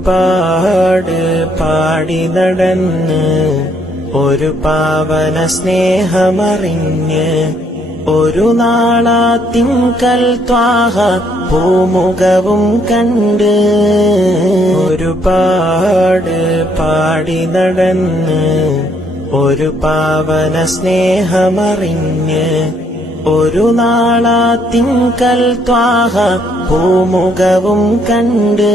ഒരുപാട് പാടി നടന്ന് ഒരു പാവന സ്നേഹമറിഞ്ഞ് ഒരു നാളാ തിങ്കൾ ത്വാഹ പൂമുഖവും കണ്ട് ഒരുപാട് പാടി നടന്ന് ഒരു പാവന സ്നേഹമറിഞ്ഞ് ഒരു നാളാ തിങ്കൾ ത്വാഹ പൂമുഖവും കണ്ട്